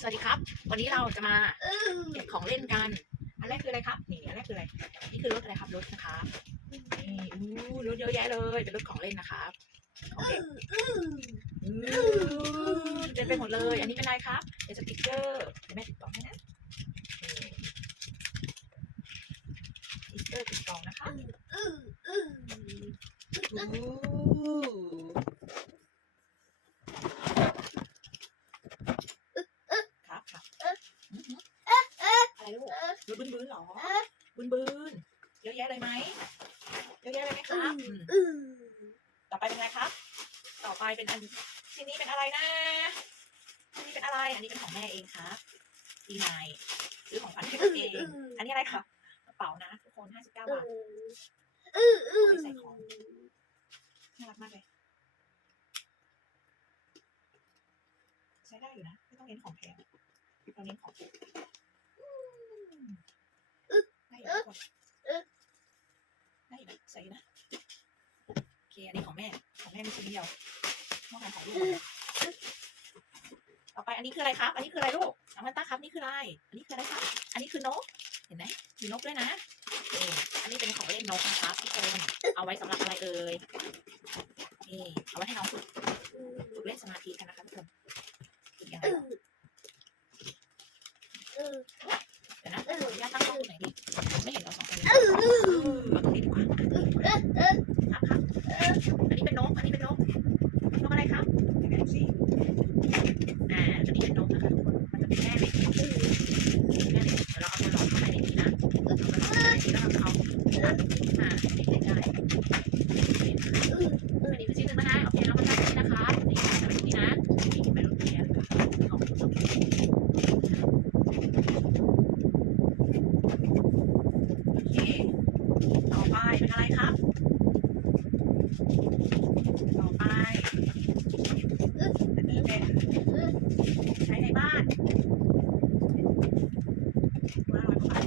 สวัสดีครับ วันนี้เราจะมาเก็บของเล่นกัน อันแรกคืออะไรครับ นี่อันแรกคืออะไร นี่คือรถอะไรครับรถนะครับนี่อู้รถเยอะแยะเลย เป็นรถของเล่นนะครับของเด็กอู้เต็มไปหมดเลย อันนี้เป็นอะไรครับเป็นสติกเกอร์เดี๋ยวแม่ติดกล่องให้นะนี่สติกเกอร์ติดกล่องนะคะอู้ครับครับอื้อหืออะไรลูก รถบึ้นบื้นๆเหรอบึ้นบื้นๆเยอะแยะ เลยไหมเยอะแยะเลยไหมครับอืมต่อไปเป็นอะไรครับ ต่อไปเป็นอันชิ้นนี้เป็นอะไรนะชิ้นนี้เป็นอะไร อันนี้เป็นของแม่เองครับปีใหม่ซื้อของขวัญให้ตัวเอง อันนี้อะไรคะกระเป๋านะทุกคนห้าสิบเก้าบาทเอาไปใส่ของน่ารักมากเลย ใช้ได้อยู่นะ ไม่ต้องเน้นของแพงเราเน้นของถูกอืมได้อยู่ทุกคน ได้ใส่นะโอเคอันนี้ของแม่ของแม่มีชิ้นเดียวนอกนั้องลูกหมดเลยต่อไปอันนี้คืออะไรครับ อันนี้คืออะไรลูกน้องมันต้าครับนี่คืออะไร อันนี้คืออะไรครับ อันนี้คือนก เห็นไหมมีนกด้วยนะนี่อันนี้เป็นของเล่นนกนะครับทุกคนเอาไว้สำหรับอะไรเอ่ย นี่เอาไว้ให้น้องฝึกฝึกเล่นสมาธิกันนะคะทุกคนฝึกยังไงเหรอเดี๋ยวนะขออนุญาตั้งกล้องหนดิ ไม่เห็นเราสองคนเลยเอาตรงนี้ดีกว่าครับครับอันนี้เป็นนกอันนี้เป็นนกนกอะไรครับเดี๋ยวดูสิอ่าอันนี้เป็นนกนะคะทุกคนมันจะมีแม่เล็กแม่เล็กเดี๋ยวเราเอาตัวหลอดเข้าไปในนี้นะเอาตัวหลอดเข้าไปในนี้แล้วเราจะเอาอันนี้มาเด็กๆได้อันนี้คือชิ้นหนึ่งนะคะโอเคเราก็ตั้งที่นะคะนี่จะไปตรงนี้นะนี่ไปรุ่นนี้เลยค่ะขอบคุณครับโอเค ต่อไปเป็นอะไรครับ ต่อไป อันนี้เป็นใช้ในบ้านตัวละร้อยกว่าบาท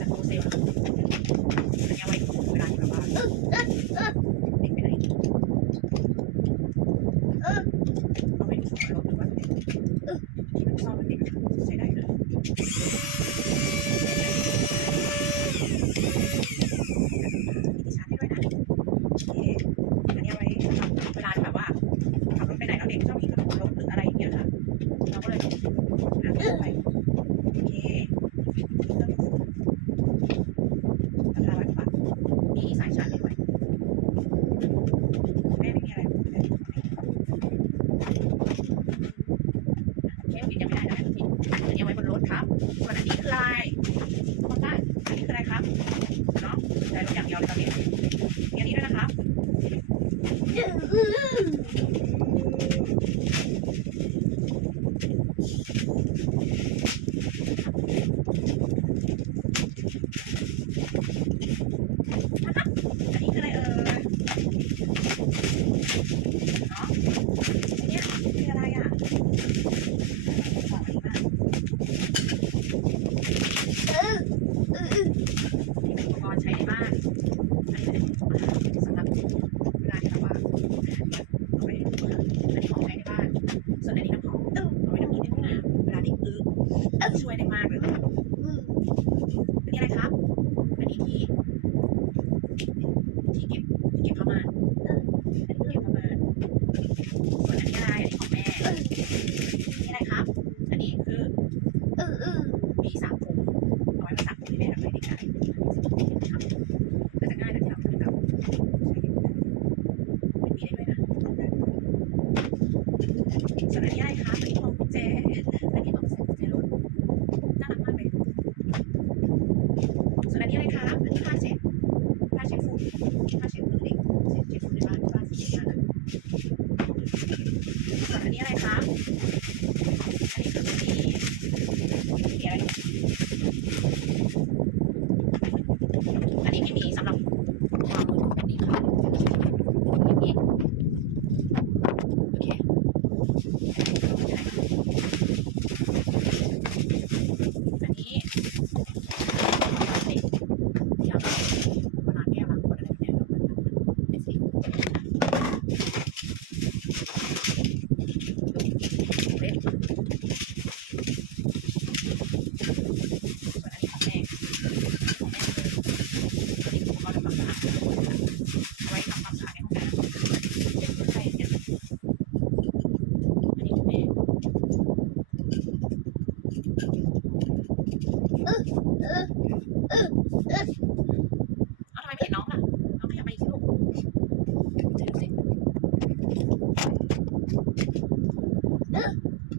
จากโฮเซลนะอันนี้เอาไว้เวลาที่แบบว่าเด็กไปไหนเอาไว้ดูสารรถหรือว่าที่มันซ่อนเด็กใช้ได้ เลยมีที่ชาร์จให้ด้วยนะโอเคอันนี้ไว้สำหรับเวลาแบบว่าขับรถไปไหนแล้วเด็กชอบกระโปรงรถหรืออะไรอย่างเงี้ยค่ะเราก็เลยเอาไปโอเคเครื่องดูดราคาร้อยกว่าบาทมีสายชาร์จให้ด้วยแม่ไม่มีอะไรพูดเลยแค่ปิดยังไม่ได้นะแม่ปิดอันนี้เอาไว้บนรถครับ ส่วนอันนี้คืออะไรคนได้อันนี้คืออะไรครับเนาะ แ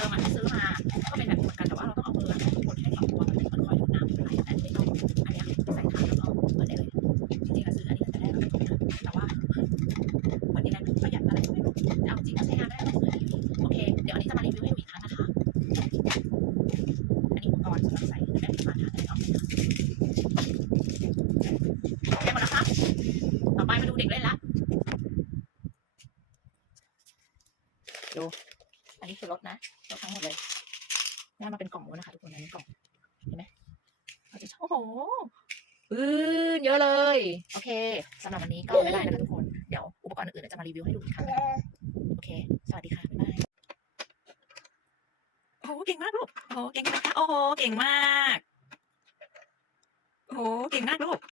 Đồ mặc! มาเป็นกล่องแล้วนะคะทุกคนอันนี้กล่องเห็นไหมโอ้โหอืนเยอะเลย โอเคสำหรับวันนี้ก็ไม่ได้นะคะทุกคน เดี๋ยวอุปกรณ์อื่นๆจะมารีวิวให้ดูอีกครั้งโอเค สวัสดีค่ะ บ๊ายบายโอ้เก่งมากลูกโอ้เก่งมากโอ้เก่งมากโอ้เก่งมากลูก